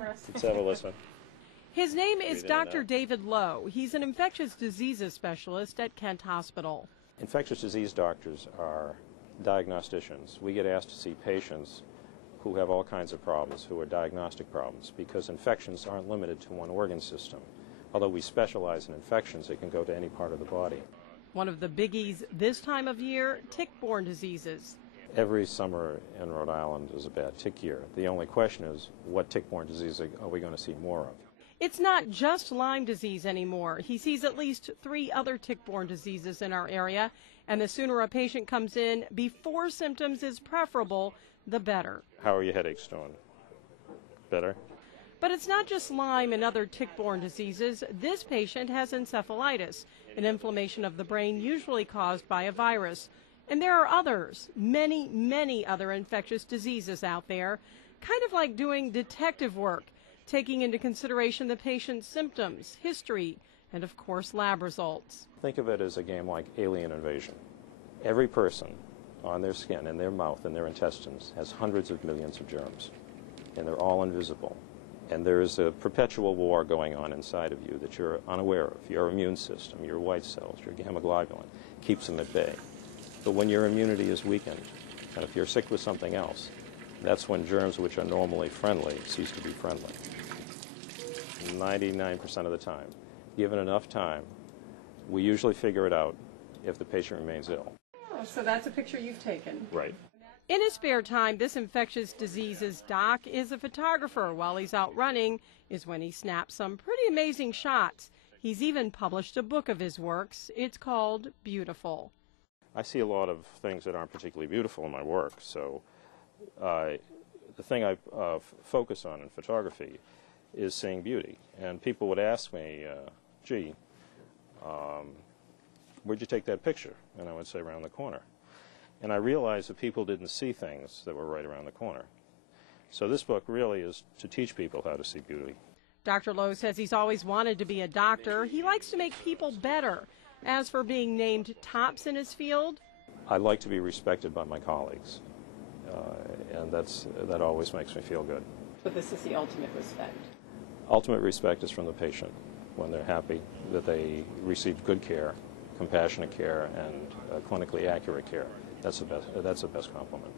Let's have a listen. His name is Dr. David Lowe. He's an infectious diseases specialist at Kent Hospital. Infectious disease doctors are diagnosticians. We get asked to see patients who have all kinds of problems, who are diagnostic problems, because infections aren't limited to one organ system. Although we specialize in infections, it can go to any part of the body. One of the biggies this time of year, tick-borne diseases. Every summer in Rhode Island is a bad tick year. The only question is, what tick-borne disease are we going to see more of? It's not just Lyme disease anymore. He sees at least 3 other tick-borne diseases in our area, and the sooner a patient comes in before symptoms is preferable, the better. How are your headaches doing? Better? But it's not just Lyme and other tick-borne diseases. This patient has encephalitis, an inflammation of the brain usually caused by a virus. And there are others, many, many other infectious diseases out there, kind of like doing detective work, taking into consideration the patient's symptoms, history, and of course lab results. Think of it as a game like alien invasion. Every person on their skin, in their mouth, in their intestines has hundreds of millions of germs, and they're all invisible. And there is a perpetual war going on inside of you that you're unaware of. Your immune system, your white cells, your gamma globulin keeps them at bay. But when your immunity is weakened, and if you're sick with something else, that's when germs which are normally friendly cease to be friendly. 99% of the time, given enough time, we usually figure it out if the patient remains ill. Oh, so that's a picture you've taken. Right. In his spare time, this infectious diseases doc is a photographer. While he's out running is when he snaps some pretty amazing shots. He's even published a book of his works. It's called Beautiful. I see a lot of things that aren't particularly beautiful in my work, so the thing I focus on in photography is seeing beauty. And people would ask me, gee, where'd you take that picture? And I would say, around the corner. And I realized that people didn't see things that were right around the corner. So this book really is to teach people how to see beauty. Dr. Lowe says he's always wanted to be a doctor. He likes to make people better. As for being named tops in his field, I like to be respected by my colleagues, and that always makes me feel good. but this is the ultimate respect. Ultimate respect is from the patient when they're happy that they received good care, compassionate care, and clinically accurate care. That's the best compliment.